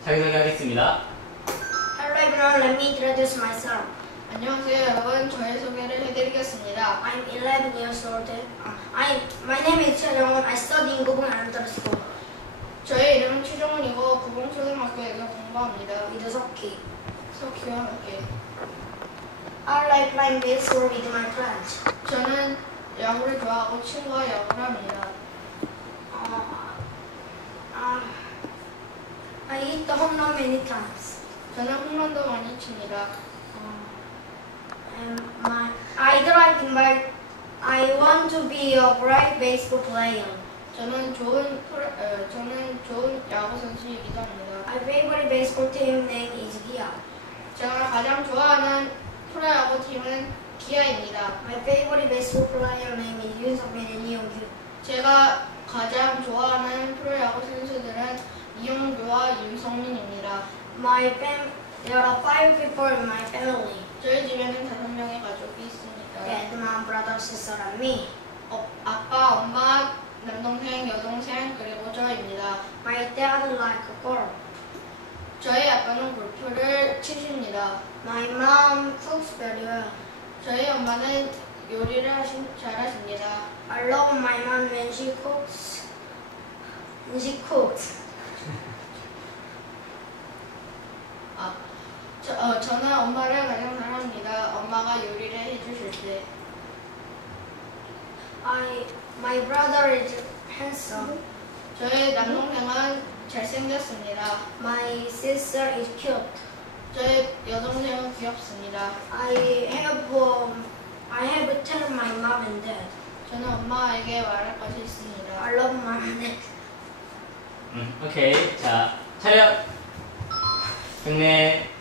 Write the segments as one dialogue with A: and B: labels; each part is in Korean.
A: 자기소개하겠습니다.
B: Hello everyone, let me introduce myself.
C: 안녕하세요 여러분, 저의 소개를 해드리겠습니다.
B: I'm 11 years old. My name is 최정훈. I study in Gubong Elementary School.
C: 저의 이름은 최정훈이고 구봉초등학교에서 공부합니다.
B: with Soki.
C: 석희와 함께.
B: I like playing baseball with my friends.
C: 저는 야구를 좋아하고 친구와 야구를 합니다.
B: I hit the home run many times.
C: 저는 홈런도 많이 칩니다.
B: I want to be a great baseball player.
C: 저는 좋은 야구 선수이기도 합니다.
B: My favorite baseball team name is Gia.
C: 제가 가장 좋아하는 프로야구 팀은 기아입니다.
B: My favorite baseball player name is 윤석민 and 이용규.
C: 제가 가장 좋아하는 프로야구 선수들은 이용규와 윤성민입니다.
B: There are 5 people in my family.
C: 저희 집에는 5명의 가족이 있습니다.
B: Dad, mom, brother, sister, and me.
C: 아빠, 엄마, 남동생, 여동생, 그리고 저입니다.
B: My dad like golf.
C: 저희 아빠는 골프를 치십니다.
B: My mom cooks very well.
C: 저희 엄마는 요리를 잘하십니다.
B: I love my mom when she cooks.
C: 저는 엄마를 가장 사랑합니다. 엄마가 요리를 해주실 때.
B: My brother is handsome.
C: 저희 남동생은 잘생겼습니다.
B: My sister is cute.
C: 저희 여동생은 귀엽습니다.
B: I have to tell my mom and dad.
C: 저는 엄마에게 말할 것이 있습니다.
B: I love mom and dad.
A: 오케이. 자, 차렷. 경례.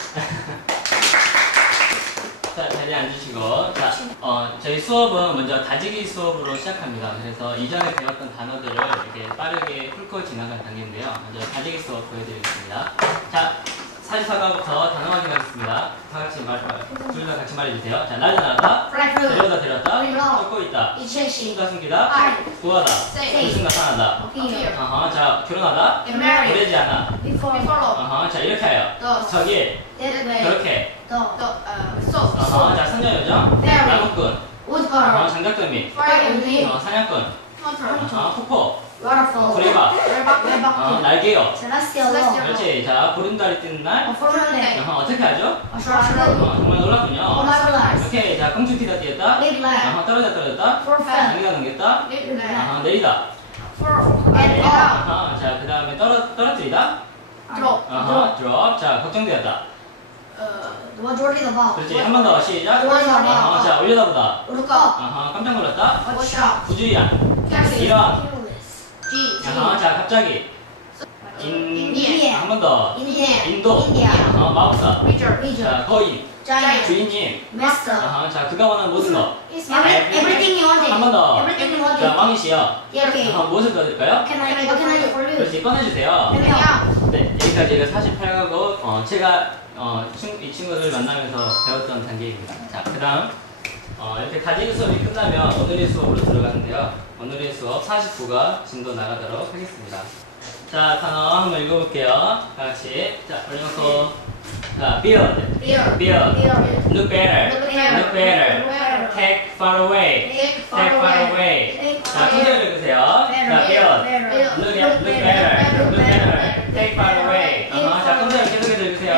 A: 자, 자리에 앉으시고. 자, 저희 수업은 먼저 다지기 수업으로 시작합니다. 그래서 이전에 배웠던 단어들을 이렇게 빠르게 훑고 지나가는 단계인데요. 먼저 다지기 수업 보여드리겠습니다. 자, 사지사과부터 단어 확인하겠습니다. 둘 다 같이 말해주세요. 자, 날다 나왔다. 데려다 데렸다. 쫓고 있다. 숨다 숨기다. 구하다. 불순간 상하다. 자, 결혼하다. 오래지 않아. 자, 이렇게 하여. 저기. 저렇게. 자, 선녀 요정. 나무꾼. 장작들 및. 사냥꾼. 폭포. 두레박. 날개요. 그렇지. 자, 보름달이 뜨는 날. 어떻게 하죠? 정말 놀랍군요. 이렇게. 자, 껑충 튀다 뛰었다. 떨어졌다. 넘기다 넘겼다. 내리다. 자, 그 다음에 떨어뜨리다. drop. 자, 걱정되었다. 그렇지. 한 번 더 시작. 자, 올려다보다. 깜짝 놀랐다. 부주의한. 이런. 자, 갑자기. 한 번 더. 인도. 마법사. 자, 거인. 주인님. 자, 그가 원하는 모든 것.
B: Everything you wanted.
A: 한 번 더.
B: Everything you wanted.
A: 자, 왕이시여. 무엇을 도와드릴까요?
B: Can I do for you?
A: 그렇지, 꺼내주세요. 네, 여기까지가 48가고, 제가 이 친구들 만나면서 배웠던 단계입니다. 자, 그 다음 이렇게 다지기 수업이 끝나면 오늘의 수업으로 들어가는데요. 오늘의 수업 49가 진도 나가도록 하겠습니다. 자, 단어 한번 읽어볼게요. 다 같이. 자, 올려놓고. 자, build. Look better. Take far away. 자, 순서를 읽으세요. 자, build. Look better. Take far away. 자, 순서를 계속해서 읽으세요.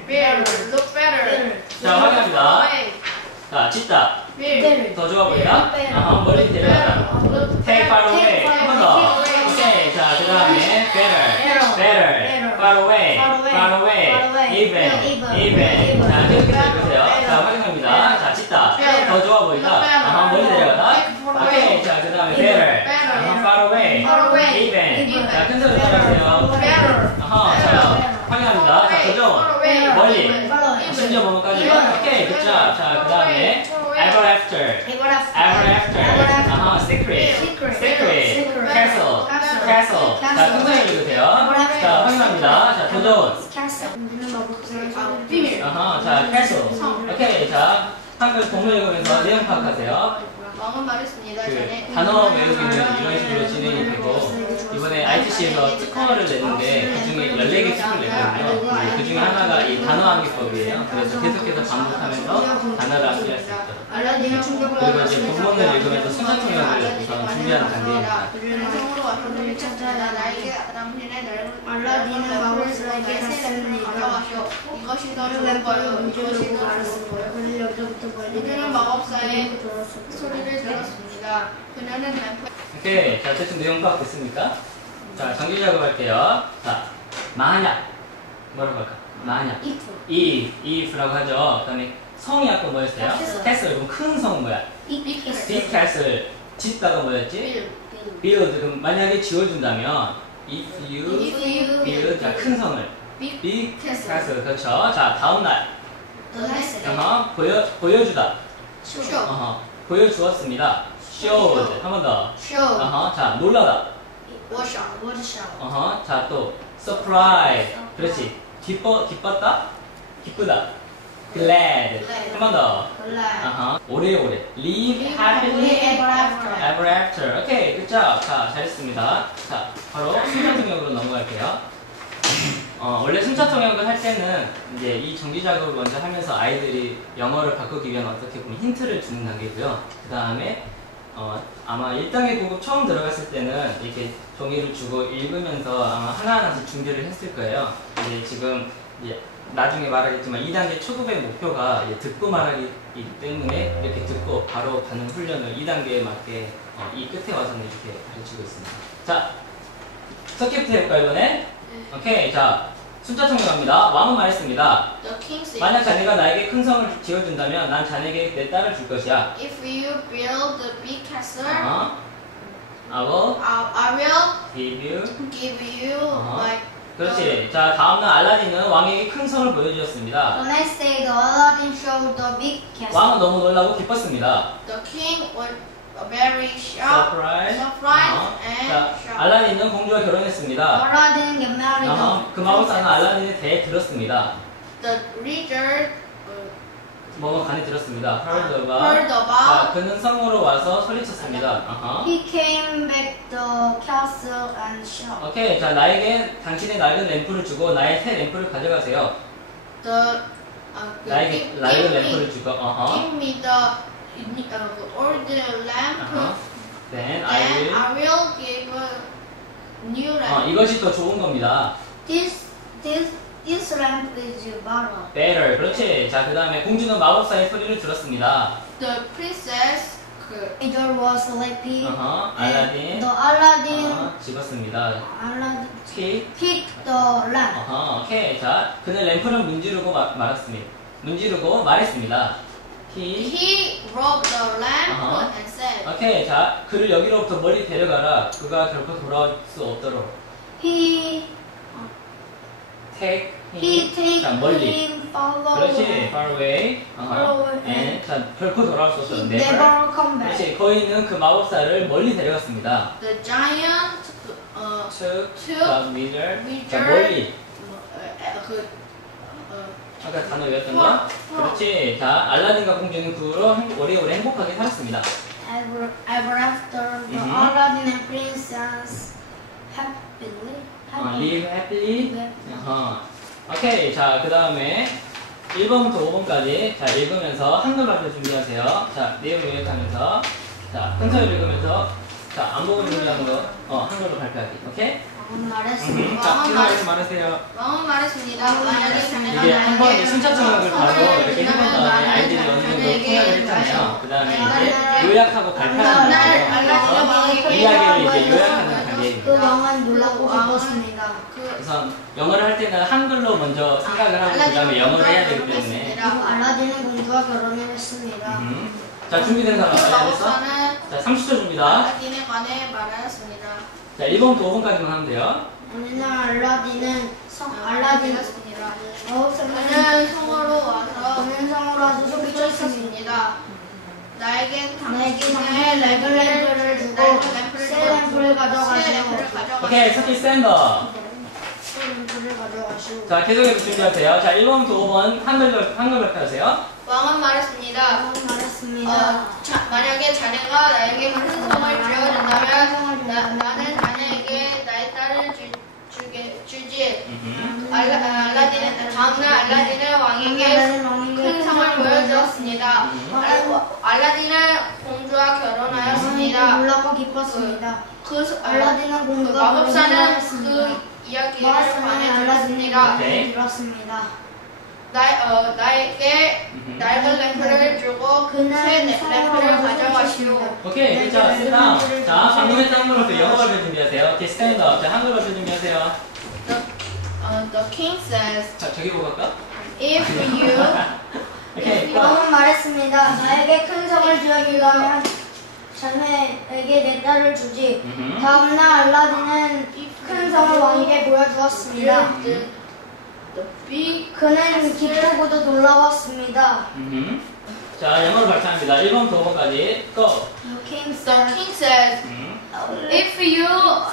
A: 자, 확인합니다. 자, 짓다. 더 좋아 보인다. 멀리 데려가다. Take far away. 한 번 더. 오케이. 자, 그 다음에 better. Far away. Even. 자, 계속해서 읽으세요. 자, 확인합니다. 자, 짓다. 더 좋아 보인다. 멀리 데려가다. 오케이. 자, 그 다음에 better. Far away. Even. 자, 큰 소리 따라하세요. 자, 확인합니다. 자, 더 좋아. 멀리. 심지어 뭐까지. 오케이. 굿잡. 자, 그 다음에 ever after. Secret. Castle. 자, 큰 소리 읽으세요. 자, 확인합니다. 자, 더 좋은. 자, castle. 오케이. 자, 한글 동물 읽으면서 내용 파악하세요.
C: 왕은 말했습니다.
A: 그 단어 외우기는 이런 식으로 진행이 되고 이번에 ITC에서 특허를 냈는데 그 중에 14개 특허를 냈거든요. 그 중에 하나가 이 단어 암기법이에요. 그래서 계속해서 반복하면서 단어를 암기할 수 있죠. 그리고 이제 본문을 읽으면서 순서 통역을 우선 준비하는 단계입니다.
C: 성으로 왔던 찾아라 나에게 당신의 넓은
B: 알라딘은 마법사에게
C: 샘플을 가져가시오. 이것이 더 좋은 거요. 이것이 더 좋은 거요. 그는 마법사의 소리를 들었습니다. 그녀는 램프
A: 오케이. 자, 대충 내용 파악됐습니까? 자, 정규 작업할게요. 자, 만약. 뭐라고 할까? 만약. if라고 하죠. 그 다음에 성이 아까 뭐였어요? castle. 그럼 큰 성은 뭐야? big castle. 짓다가 뭐였지? build. 그럼 만약에 지어준다면 if you build. 자, 큰 성을. big castle. 그렇죠. 자, 다음 날. 보여주다. 보여주었습니다. showed. 한 번 더. 자, 놀라다. 자, 또 surprise. 그렇지. 기뻤다. 기쁘다. glad. 한 번 더. 오래오래. live happily ever after. 오케이, 그쵸? 자, 잘했습니다. 자, 바로 순차 통역으로 넘어갈게요. 원래 순차 통역을 할 때는 이제 이 정기 작업을 먼저 하면서 아이들이 영어를 바꾸기 위한 어떻게 보면 힌트를 주는 단계고요. 그 다음에 아마 1단계 공부 처음 들어갔을 때는 이렇게 종이를 주고 읽으면서 아마 하나하나씩 준비를 했을 거예요. 이제 지금 이제 나중에 말하겠지만 2단계 초급의 목표가 이제 듣고 말하기이기 때문에 이렇게 듣고 바로 가는 훈련을 2단계에 맞게 이 끝에 와서는 이렇게 가르치고 있습니다. 자, 서킷부터 해볼까요, 이번에? 오케이, 자, 순차 통역합니다. 왕은 말했습니다. 만약 자네가 나에게 큰 성을 지어준다면 난 자네에게 내 딸을 줄 것이야.
C: If you build a big castle,
A: I will
C: I will
A: give you
C: my.
A: 그렇지. 자, 다음날 알라딘은 왕에게 큰 성을 보여주었습니다.
B: The next day, the Aladdin showed the big castle.
A: 왕은 너무 놀라고 기뻤습니다.
C: The king was very shocked,
A: Surprise.
C: and
A: 자,
C: shocked.
A: 알라딘은 공주와 결혼했습니다.
B: Aladdin get married.
A: 그 마법사는 알라딘에 대해 들었습니다.
C: The reader
A: 뭐뭐 간에 들었습니다. heard
C: heard
A: about. 자,
C: about
A: 그는 성으로 와서 소리쳤습니다.
B: He came back the castle and shouted.
A: 오케이. 자, 나에게 당신의 낡은 램프를 주고 나의 새 램프를 가져가세요. 나에게 낡은 램프를 주고.
C: give me the old lamp.
A: Then
C: Then
A: I
C: I will give a new
A: will.
C: lamp.
A: 이것이 더 좋은 겁니다.
B: This lamp is better.
A: Better. 그렇지. 자, 그 다음에 공주는 마법사의 소리를 들었습니다.
C: The princess
B: Major was sleepy.
A: 알라딘.
B: The Aladdin.
A: 집었습니다.
B: Aladdin
A: Pick.
B: picked the lamp.
A: 오케이. 자, 그는 램프를 문지르고 말했습니다. 문지르고 말했습니다.
C: he robbed the lamp and said,
A: 오케이. 자, 그를 여기로부터 멀리 데려가라. 그가 결코 돌아올 수 없도록.
B: He take
A: 자, 멀리.
B: him follow.
A: 그렇지. Far away.
B: Far away.
A: And, 자, 결코 돌아올 수 없도록.
B: He never come back.
A: 그렇지. 거인은 그 마법사를 멀리 데려갔습니다.
C: the giant
A: took
C: took
A: the leader. 자,
C: leader.
A: 멀리. 아까 단어 외웠던 거? 그렇지. 자, 알라딘과 공주는 그 후로 오래오래 행복하게 살았습니다.
B: Ever after, the Aladdin and princess happily.
A: Live happily.
B: 네.
A: 오케이. 자, 그 다음에 1번부터 5번까지 자, 읽으면서 한글 발표 준비하세요. 자, 내용 요약하면서 자, 순서를 읽으면서 자, 안 보고 준비하는 거 한글로 발표하기. 오케이?
B: 왕은 말했습니다.
A: 자, 신나게 말하세요.
C: 왕은 말했습니다. 만약에 자네가
A: 이게 한 번에 순차 통역을 바로
C: 성을
A: 이렇게 해본
C: 주면
A: 다음에
C: 나는
A: 아이들이 어느 정도
C: 자네에게
A: 통역을 했잖아요. 그 다음에
C: 네.
A: 이제 요약하고 발표하는 거예요. 이야기를 이제 요약하는
B: 그
A: 단계입니다.
B: 왕은 놀라고 기뻤습니다.
A: 그래서 영어를 할 때는 한글로 먼저 생각을 하고 그 다음에 영어를 해야 되기 때문에.
B: 그리고 알라딘은 공주와 결혼을 했습니다.
A: 자, 준비된 사람 알려줬어?
C: 마법사는
A: 자, 30초 줍니다.
C: 알라딘에 관해 말하였습니다.
A: 자, 1번부터 5번까지만 하면 돼요.
B: 어느 날 알라딘은
C: 알라딘
B: 마법사는
C: 그는 성으로 와서
B: 어느 성으로 와서 소리쳤습니다.
C: 소리쳤습니다. 나에겐
B: 당신의
C: 당신의
B: 레글램프를 주고 새 램프를 가져가시오.
A: 오케이, 서킷 스탠더.
B: 새 램프를 가져가시오.
A: 자, 계속해서 준비하세요. 자, 1번부터 5번 한글 발표하세요.
C: 왕은 말했습니다.
B: 말했습니다.
C: 만약에 자네가 나에게 큰 성을 지어준다면 나는 자네에게 나의 딸을 주지. 알라딘은 다음날 알라딘은 왕에게 큰 성을 보여주었습니다. 알라딘은 공주와 결혼하였습니다.
B: 놀라고 기뻤습니다. 알라딘은
C: 그
B: 공주가
C: 마법사는
B: 결혼하였습니다.
C: 그 이야기를
B: 마법사는
C: 전해주었습니다.
A: 네.
B: 들었습니다.
C: 나에게 낡은 램프를 주고 새 램프를 가져가시오.
A: 오케이, 자, sit 자, 방금 했던 한글로 그 영어 발표 준비하세요. 오케이, stand up. 자, 한글 발표 준비하세요.
C: The king says,
A: 자, 저기 보고 갈까?
C: if you
A: 오케이,
B: 왕은 말했습니다. 나에게 큰 성을 지어준다면 자네에게 내 딸을 주지. 다음날 알라딘은 큰 성을 왕에게 보여주었습니다.
C: the big
B: 그는 기쁘고도 놀라웠습니다.
A: 자, 영어로 발표합니다. 1번부터 5번까지. Go.
B: The king
C: the king says, if you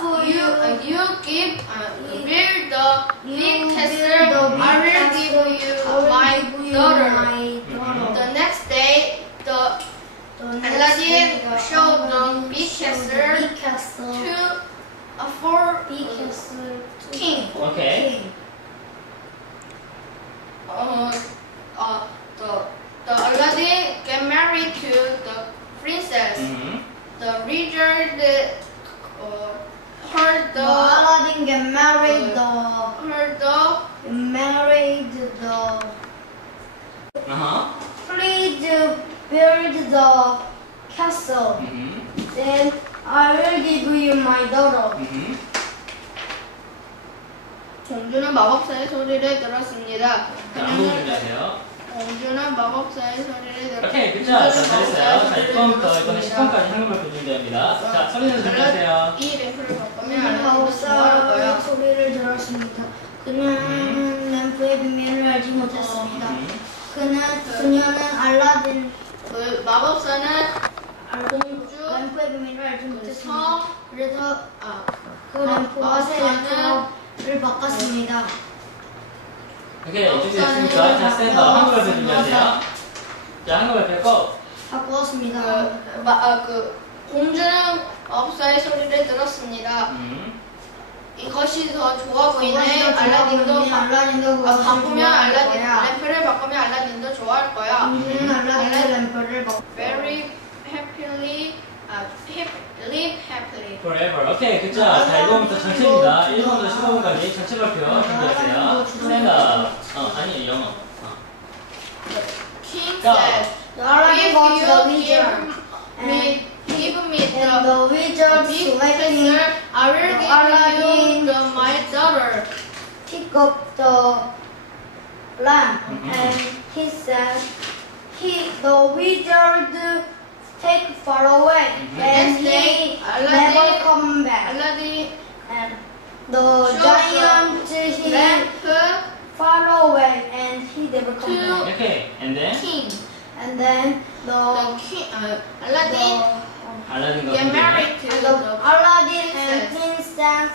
C: give build the big castle, I will give you my daughter. The next day, the Aladdin showed the big castle to a four king.
A: 오케이.
C: The Aladdin get married to the princess. The wizard heard the
B: Aladdin get married please build the castle. Then I will give you my daughter.
C: 공주는 마법사의 소리를 들었습니다.
A: 자, 한국 준비하세요.
C: 공주는 마법사의 소리를 들었습니다.
A: 오케이, 그쵸? 자, 잘했어요. 자, 1번부터 이번에 10번까지 한글 발표 준비합니다. 자, 소리는 준비하세요.
C: 이 램프를 바꾸면
B: 그는
C: 알라딘도 좋아할
B: 마법사의
C: 거야.
B: 소리를 들었습니다. 그는 램프의 비밀을 알지 못했습니다. 그녀는 알라딘
C: 그 마법사는 공주
B: 램프의 비밀을 알지 못했습니다.
C: 성
B: 그래서 그 램프와 새 램프를 바꿨습니다.
A: 오케이, 준비됐습니까? 자, 스탠드 한글 발표 준비하세요. 자, 한글 발표 고!
B: 바꾸었습니다.
C: 그 공주는 마법사의 소리를 들었습니다. 이것이 더 좋아 보이네. 알라딘도 바꾸면 램프를 바꾸면 알라딘도 좋아할 거야.
B: 공주는 알라딘의 램프를
C: Very happily, live happily.
A: Forever. 오케이, 그쵸? 자, 1번부터 전체입니다. 1번부터 15번까지 전체 발표 준비하세요. 스탠드 아니, 영어.
C: King
A: Go.
C: said,
B: Aladdin was the wizard,
C: give me
B: and
C: the
B: the wizard
C: big
B: selected
C: castle. I will give
B: Aladdin
C: you my daughter.
B: pick up the lamp, and he said, the wizard take far away, and
C: Next day,
B: he
C: Aladdin-
B: never come back.
C: Aladdin
B: And the giant he
C: lamp
B: far away, and he never come
C: to
B: back.
A: 오케이, and then?
C: king.
B: And then
C: The king, Aladdin
A: 알라딘과
C: get married to
B: and
C: the
B: Aladdin and
C: princess.
B: princess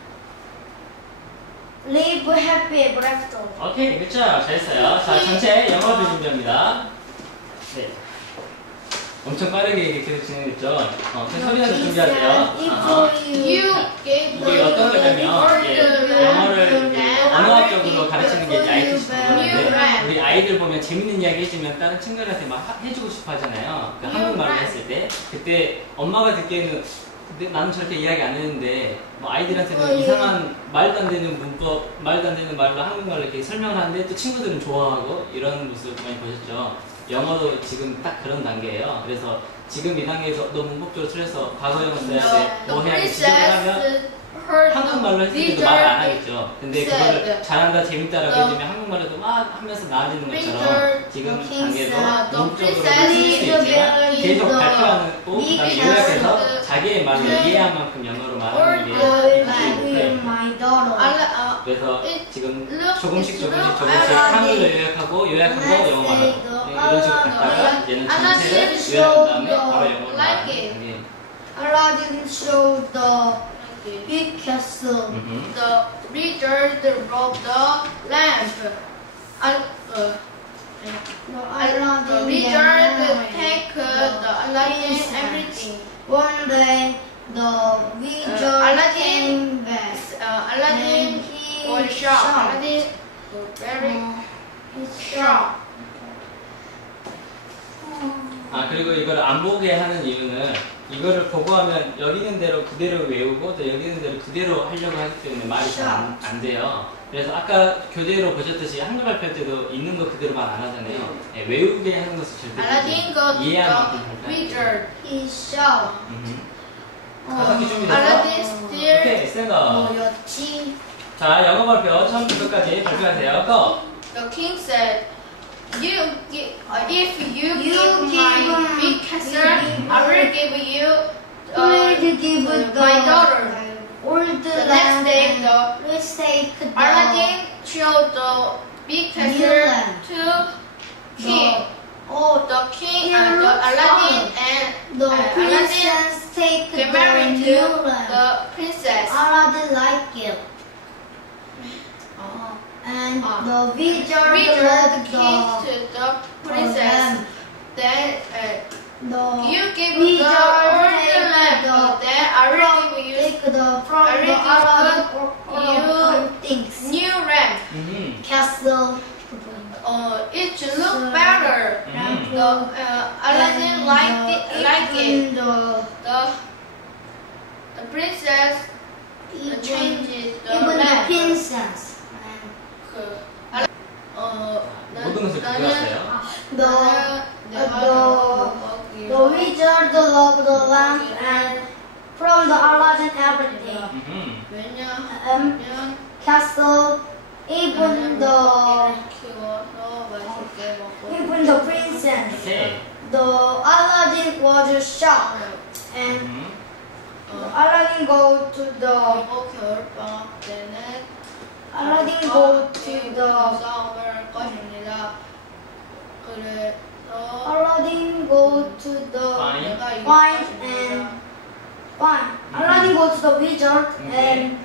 B: live happy ever after.
A: 오케이, 그쵸? 잘했어요. 자, 전체 영어 발표 준비합니다. 네. 엄청 빠르게 이렇게 계속 진행했죠? 그 소리나서 준비하세요. 아하.
C: You gave
A: 이게 어떤 거냐면, 이제 영어를 언어학적으로
C: the
A: 가르치는 게 이제 IT 수업인데,
C: New
A: 우리 아이들 보면 재밌는 이야기 해주면 다른 친구들한테 막 해주고 싶어 하잖아요. 그 한국말로 했을 때. 그때 엄마가 듣기에는 근데 나는 절대 이야기 안 했는데, 뭐 아이들한테는 이상한 말도 안 되는 문법, 말도 안 되는 말로 한국말로 이렇게 설명을 하는데 또 친구들은 좋아하고 이런 모습 많이 보셨죠? 영어도 지금 딱 그런 단계예요. 그래서 지금 이 단계에서 너 문법적으로 틀려서 과거 영어 써야 돼. 뭐 해야 돼? 지적을 하면 한국말로 했을 때도 말 안 하겠죠. 근데 그거를 잘한다, 재밌다라고 해주면 한국말로도 막 하면서 나아지는 것처럼 지금 단계도 문법적으로 쓸 수 있지만 계속 발표하는 거, 그다음에 요약해서 자기의 말로 이해한 만큼 영어로 말하는 게
B: With my daughter.
A: 그래서 지금 조금씩 한글로 요약하고 요약한 거 영어 말하고 이런 식으로 갔다가 얘는 전체를 요약한 다음에 바로 영어로 말하는 게
B: Aladdin showed the big castle.
C: The wizard broke the lamp.
B: Aladdin princess.
C: everything.
B: One day, the wizard
C: Aladdin-
B: came back.
C: Aladdin
B: And he
C: was shocked.
B: shocked.
C: Aladdin was very
B: He's
C: shocked.
A: 아 그리고 이걸 안 보게 하는 이유는 이거를 보고 하면 여기 있는 대로 그대로 외우고 또 여기 있는 대로 그대로 하려고 하기 때문에 말이 잘 안 돼요. 그래서 아까 교재로 보셨듯이 한글 발표 때도 있는 거 그대로 말 안 하잖아요. 네, 외우게 하는 것을 절대
C: Aladdin got
A: 이해하는 만큼
C: the
A: 발표.
C: wizard.
B: He's shocked.
A: 다섯개 준비됐어?
C: Aladdin still
A: 오케이 스탠더.
B: 뭐였지?
A: 자 영어 발표 처음부터 끝까지 발표하세요. 고!
C: the king said, if you
B: You
C: give
B: give
C: my big castle, I will give you
B: Will you give
C: my daughter.
B: all the
C: The next
B: land
C: day,
B: and
C: the
B: let's take the
C: Aladdin showed the big
B: New
C: castle
B: land.
C: to king.
B: Oh,
C: The king
B: Here
C: and the
B: looks
C: Aladdin
B: fun.
C: and
B: the
C: Aladdin
B: princess take the
C: get married
B: new
C: to
B: land.
C: the princess.
B: Aladdin like it. And the wizard
C: Wizard
B: loved
C: kissed
B: the
C: the princess.
B: lamb.
C: Then
B: The
C: you give
B: wizard
C: the all the
B: take
C: lamb. Then I will give you
B: take the from
C: I
B: the
C: will give
B: Aladdin
C: you
B: all things.
C: new lamb.
B: Castle.
C: It should look better.
A: Mhm.
C: The Aladdin liked it. The princess changes the
B: Even the
C: lamp.
B: princess.
A: 모든 것을 구별하세요.
B: The wizard loved the lamp and from the Aladdin everything. Castle, even the princess.
A: 오케이.
B: The Aladdin was shocked and Aladdin go to the Aladdin go to the Aladdin go to the wine and wine. Aladdin go to the wizard and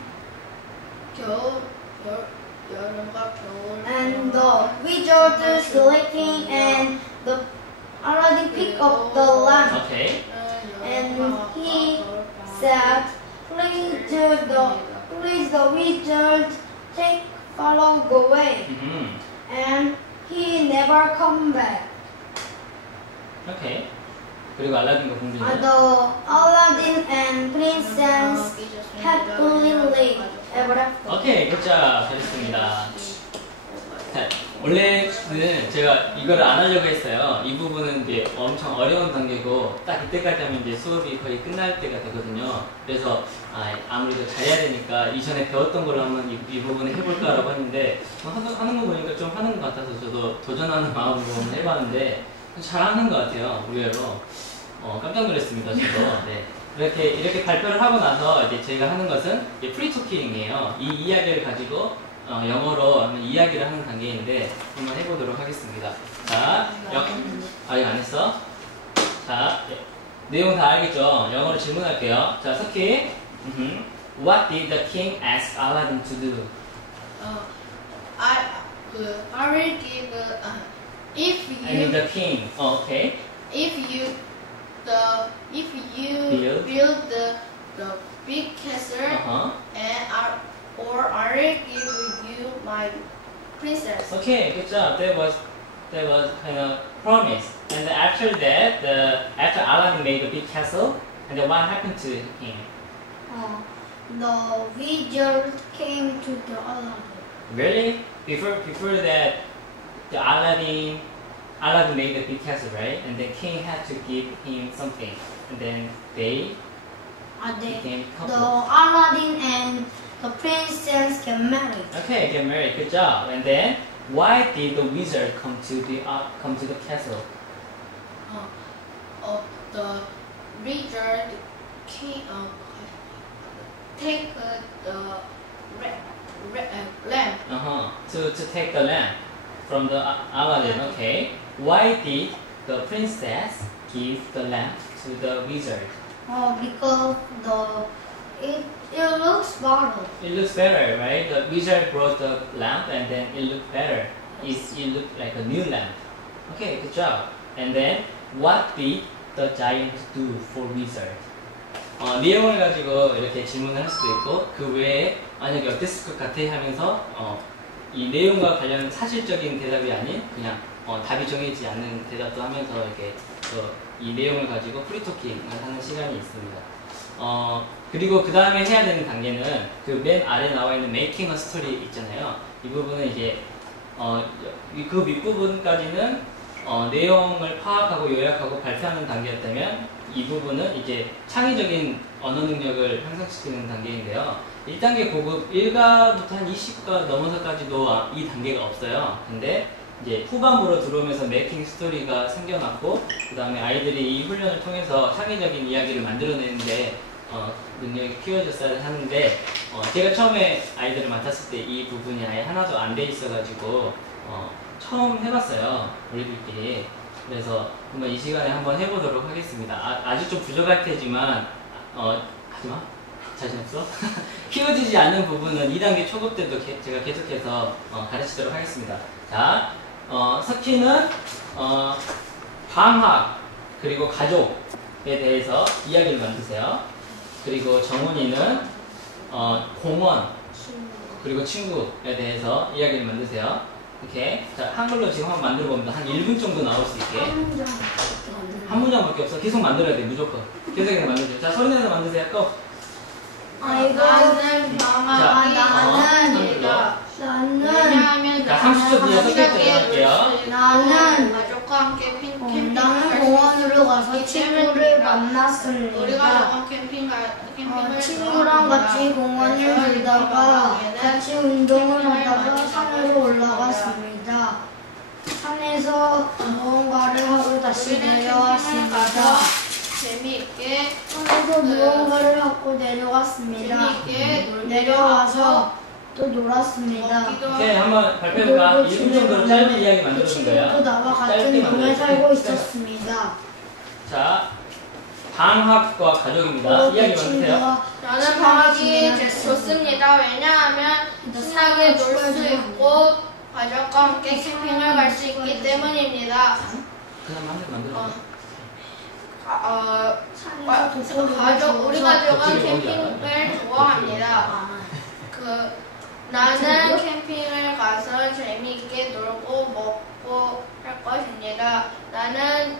B: the wizard is sleeping and the Aladdin pick up the lamp
A: 오케이.
B: and he said, please the wizard take follow away and he never come back.
A: 오케이. 그리고 알라딘과 공주는
B: The Aladdin and princess happily lived ever after.
A: 오케이, 굿자 잘했습니다. 자, 원래는 제가 이거를 안 하려고 했어요. 이 부분은 이제 엄청 어려운 단계고 딱 이때까지 하면 이제 수업이 거의 끝날 때가 되거든요. 그래서 아무래도 잘해야 되니까 이전에 배웠던 걸로 한번 이 부분을 해볼까라고 했는데 하는 거 보니까 좀 하는 것 같아서 저도 도전하는 마음으로 한번 해봤는데 잘하는 것 같아요. 의외로 깜짝 놀랐습니다. 저도. 네. 이렇게 발표를 하고 나서 이제 저희가 하는 것은 이제 프리토킹이에요. 이 이야기를 가지고 영어로 한번 이야기를 하는 단계인데 한번 해보도록 하겠습니다. 자, 아직 안 했어? 자, 내용 다 알겠죠? 영어로 질문할게요. 자, 석희. What did the king ask Aladdin to do?
C: I will give if you
A: I mean the king. Okay.
C: if you
A: Build.
C: build the big castle and I will give you my princess.
A: Okay, good job. That was kind of promise. And after that, after Aladdin made the big castle, and then what happened to him?
B: The wizard came to the Aladdin.
A: Really? Before that, the Aladdin made the big castle, right? And the king had to give him something, and then they became
B: The
A: couple.
B: Aladdin and the princess get married.
A: Okay, get married. Good job. And then, why did the wizard come to the castle?
C: The wizard king take the lamp.
A: To take the lamp from the Aladdin. Okay. Why did the princess give the lamp to the wizard?
B: Because it looks better.
A: It looks better, right? The wizard brought the lamp and then it looked better. It looked like a new lamp. Okay, good job. And then, what did the giants do for wizards? 내용을 가지고 이렇게 질문을 할 수도 있고 그 외에 만약에 어땠을 것 같아 하면서 이 내용과 관련 사실적인 대답이 아닌 그냥 답이 정해지지 않는 대답도 하면서 이렇게 이 내용을 가지고 프리토킹을 하는 시간이 있습니다. 그리고 그 다음에 해야 되는 단계는 그 맨 아래 나와 있는 making a story 있잖아요. 이 부분은 이제 그 밑부분까지는 내용을 파악하고 요약하고 발표하는 단계였다면 이 부분은 이제 창의적인 언어 능력을 향상시키는 단계인데요. 1단계 고급 1가부터 한 20가 넘어서까지도 이 단계가 없어요. 근데 이제 후반부로 들어오면서 메이킹 스토리가 생겨났고 그 다음에 아이들이 이 훈련을 통해서 창의적인 이야기를 만들어내는데 능력이 키워졌어야 하는데 제가 처음에 아이들을 맡았을 때 이 부분이 아예 하나도 안 돼 있어가지고 처음 해봤어요, 우리들끼리. 그래서 한번 이 시간에 한번 해보도록 하겠습니다. 아주 좀 부족할 테지만 하지마, 자신 없어? 키워지지 않는 부분은 2단계 초급 때도 제가 계속해서 가르치도록 하겠습니다. 자, 석희는 방학 그리고 가족에 대해서 이야기를 만드세요. 그리고 정훈이는 공원 그리고 친구에 대해서 이야기를 만드세요. 이렇게. 자, 한글로 지금 한번 만들어 봅니다. 한 1분 정도 나올 수 있게. 한 문장밖에 없어. 계속 만들어야 돼, 무조건. 계속 만들어야 돼. 자, 소리 내서 만드세요. 고!
C: 나는 방학이
B: 나는
A: 자, 30초 뒤에 석희 들어갈게요.
B: 나는
C: 가족과 함께 캠핑
B: 나는 공원으로 가서 친구를
C: 우리
B: 만났습니다.
C: 가족과 캠핑을
B: 친구랑 같이 공원을 돌다가 같이 운동을 하다가 산으로 올라갔습니다. 산에서 무언가를 하고 다시 내려왔습니다.
C: 재미있게
B: 산에서 무언가를 하고 내려왔습니다.
C: 재미있게
B: 내려와서 또 놀았습니다.
A: 오케이, 한번 발표해볼까? 1분 정도로 짧은 이야기 만들어준 거예요.
B: 친구도 나와 같은
A: 짧게
B: 동에
A: 만들어주세요.
B: 살고 있었습니다.
A: 자, 방학과 가족입니다. 이야기 만드세요.
C: 저는 방학이 좋습니다. 왜냐하면 신나게 놀 수 있고 가족과 함께 캠핑을 갈 수 있기 때문입니다.
A: 그냥 한개 만들어.
C: 우리 가족은 캠핑을 좋아합니다. 나는 캠핑을 가서 재미있게 놀고 먹고 할 것입니다. 나는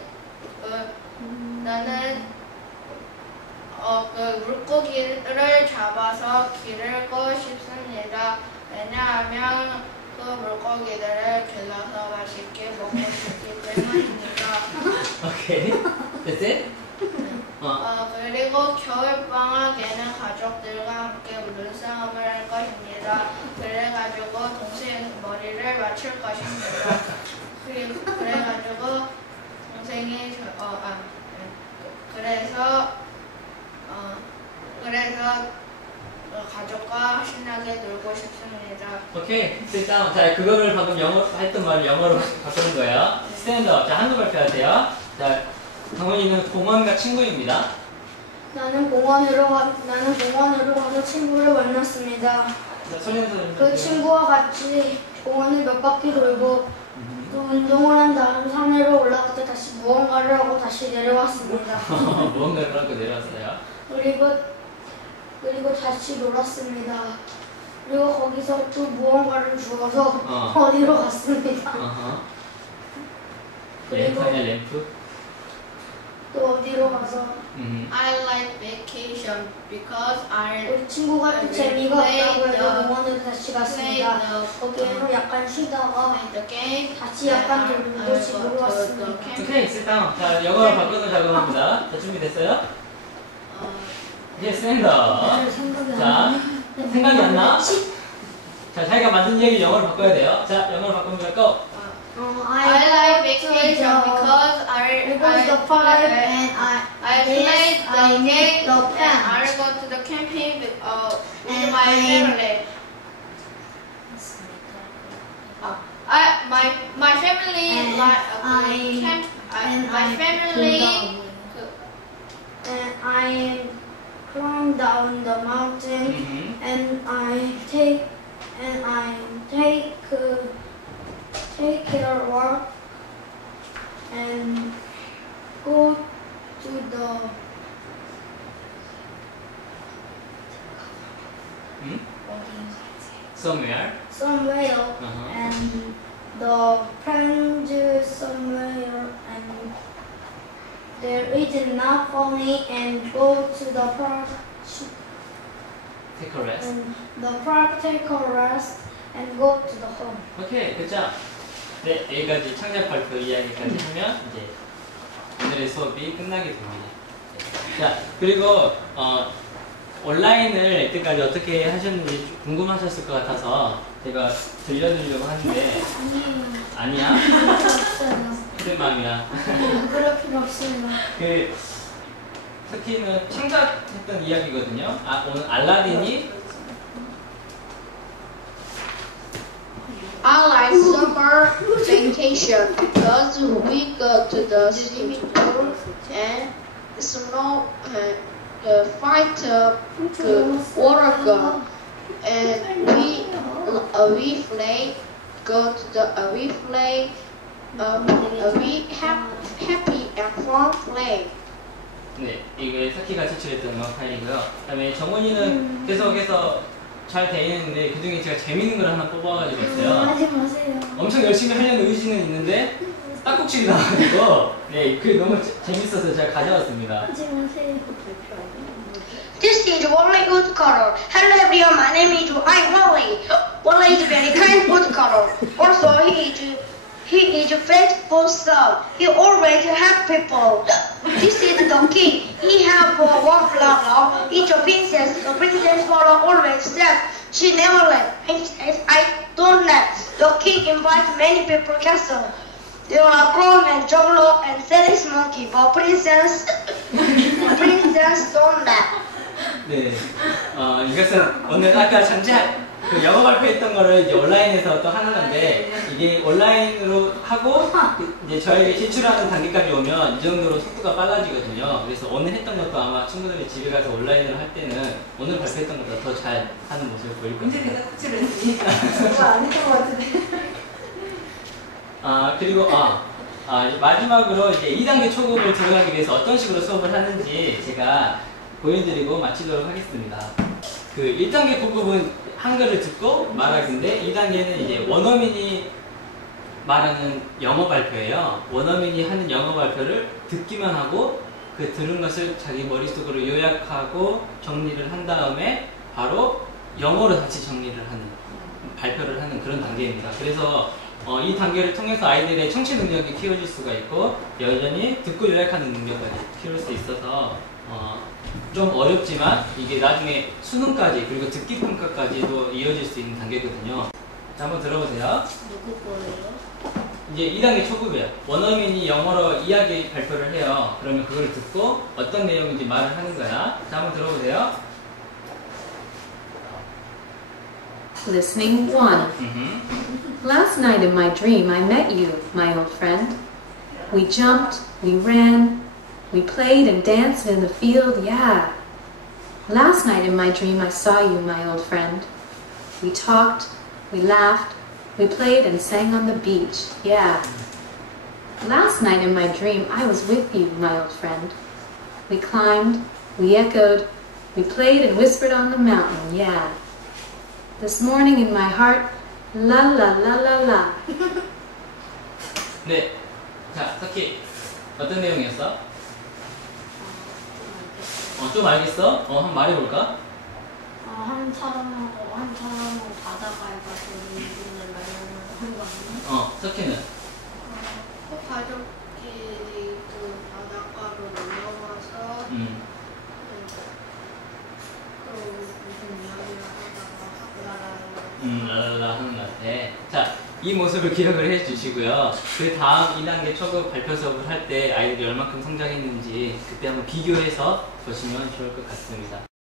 C: 물고기를 잡아서 기르고 싶습니다. 왜냐하면 그 물고기들을 길러서 맛있게 먹을 수 있기 때문입니다.
A: 오케이. 됐지?
C: 그리고 겨울방학에는 가족들과 함께 눈싸움을 할 것입니다. 그래가지고 동생 머리를 맞출 것입니다. 그래가지고 동생이 그래서 가족과 신나게 놀고 싶습니다.
A: 오케이. 일단 자, 그거를 방금 영어 했던 말을 영어로 바꾸는 거예요. 스탠드업. 자, 한글 발표하세요. 자, 정원이는 공원과 친구입니다.
B: 나는 공원으로 가서 친구를 만났습니다.
A: 자, 소리내서
B: 그 친구와 같이 공원을 몇 바퀴 돌고 또 운동을 한 다음 산으로 올라갔다 다시 무언가를 하고 다시 내려왔습니다.
A: 무언가를 하고 내려왔어요.
B: 그리고 다시 놀았습니다. 그리고 거기서 또 무언가를 주워서 어디로 갔습니다.
A: 램프 아니야, 램프?
B: 또 어디로 가서
C: I like vacation because
B: 우리 친구가 또 재미가 없다고 해서 공원으로 다시 갔습니다. 거기에서 약간 쉬다가
C: the game
B: 다시 약간 돌고 집으로 왔습니다.
A: 오케이, sit-down. 자, 영어로 바꾸는 작업합니다. 자, 준비됐어요? 이제 스탠드업.
B: 생각이
A: 자,
B: 안 나.
A: 생각이 안 나? 자, 자기가 만든 이야기를 영어로 바꿔야 돼요. 자, 영어로 바꾸면 고!
C: I like vacation because
B: I go to the park and
C: I play the game
B: the
C: and I
B: plants.
C: go to the camping with
B: And
C: my
B: I-
C: family. My family
B: And
C: my family
B: And I climb down the mountain and I take care of work and go
A: Somewhere.
B: somewhere
A: Uh-huh.
B: and the friends somewhere and there is enough funny and go to the park
A: Take a rest.
B: and the park take a rest and go to the home.
A: 오케이, 그죠? 네, 여기까지 창작 발표 이야기까지 하면 이제 오늘의 수업이 끝나게 됩니다. 자, 그리고 온라인을 이때까지 어떻게 하셨는지 좀 궁금하셨을 것 같아서 제가 들려드리려고 하는데
B: 아니에요.
A: 아니야?
B: 필요 없어요.
A: 그런 마음이야.
B: 그럴 필요 없어요.
A: 그 특히는 창작했던 이야기거든요. 아, 오늘 알라딘이
C: I like summer vacation because we go to the swimming pool and snow fight the water gun and we play go to the we play we have happy and fun play.
A: 네, 이게 사키가 제출했던 음악 파일이고요. 그다음에 정원이는 계속해서 잘 돼 있는데 그 중에 제가 재밌는 걸 하나 뽑아가지고 있어요.
B: 하지 마세요.
A: 엄청 열심히 하려는 의지는 있는데 딱꼭질이 나가지고 네, 그게 너무 재밌어서 제가 가져왔습니다.
B: 하지 마세요.
D: This is Wally Woodcutter. Hello everyone, my name is Wally. Wally is a very kind woodcutter. Also, he is a faithful son. He always help people. This is the king. He have one flower. Each princess. The princess mother always says she never left. I don't let. The king invites many people to castle. There are clown and juggler and serious monkey, but princess don't let.
A: 네, 이것은 오늘 아까 그 영어 발표했던 거를 이제 온라인에서 또 하는 건데 이게 온라인으로 하고 이제 저에게 제출하는 단계까지 오면 이 정도로 속도가 빨라지거든요. 그래서 오늘 했던 것도 아마 친구들이 집에 가서 온라인으로 할 때는 오늘 발표했던 것보다 더 잘 하는 모습을 보일 겁니다.
E: 근데 내가 삭제를 했으니까 그거 안 했던 것 같은데.
A: 그리고 마지막으로 이제 2단계 초급을 들어가기 위해서 어떤 식으로 수업을 하는지 제가 보여드리고 마치도록 하겠습니다. 그 1단계 고급은 한글을 듣고 말하기인데 2단계는 이제 원어민이 말하는 영어 발표예요. 원어민이 하는 영어 발표를 듣기만 하고 그 들은 것을 자기 머릿속으로 요약하고 정리를 한 다음에 바로 영어로 다시 정리를 하는 발표를 하는 그런 단계입니다. 그래서 이 단계를 통해서 아이들의 청취 능력이 키워질 수가 있고 여전히 듣고 요약하는 능력까지 키울 수 있어서 좀 어렵지만 이게 나중에 수능까지 그리고 듣기 평가까지도 이어질 수 있는 단계거든요. 자, 한번 들어보세요.
B: 누구 거예요?
A: 이제 2단계 초급이에요. 원어민이 영어로 이야기 발표를 해요. 그러면 그걸 듣고 어떤 내용인지 말을 하는 거야. 자, 한번 들어보세요.
F: Listening 1. Last night in my dream I met you, my old friend. We jumped, we ran, we played and danced in the field, yeah. Last night in my dream I saw you, my old friend. We talked, we laughed, we played and sang on the beach, yeah. Last night in my dream I was with you, my old friend. We climbed, we echoed, we played and whispered on the mountain, yeah. This morning in my heart, la la la la la.
A: 네. 자, 사키. 어떤 내용이었어? 좀 알겠어? 한번 말해볼까?
B: 한 사람하고 바다가에 가서 눈을 말하는 거 아니에요?
A: 사키는?
C: 가족끼리 그 바닷가로 놀러가서 무슨 이야기를 하다가
A: 랄랄라 하는 것 같아. 자, 이 모습을 기억을 해 주시고요. 그 다음 2단계 초급 발표 수업을 할 때 아이들이 얼마큼 성장했는지 그때 한번 비교해서 보시면 좋을 것 같습니다.